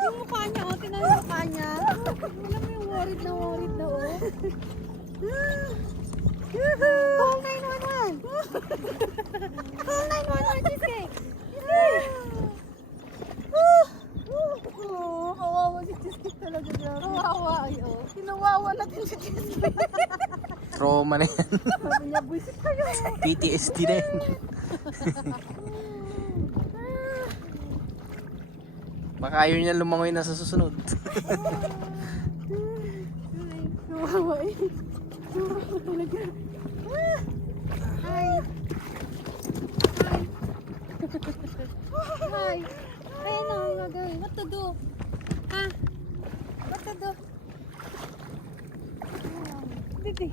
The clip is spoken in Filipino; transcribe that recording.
Yung mukha niya, oh. Tingnan yung mukha niya. Alam mo yung worried na oh. Call 911! Call 911, cheesecake! Oo, kawawa si Cheesecake talaga dyan. Kawawa, ay oh. Kinawawa natin si Cheesecake. Trauma na yan. Sabi niya, buisit kayo. PTSD na yan. Baka ayaw niya lumangoy na sa susunod. Kawawa eh. Kawawa talaga. Hi! Hi! Ayun na, ang gagawin. What to do? Ha? What to do? Didi.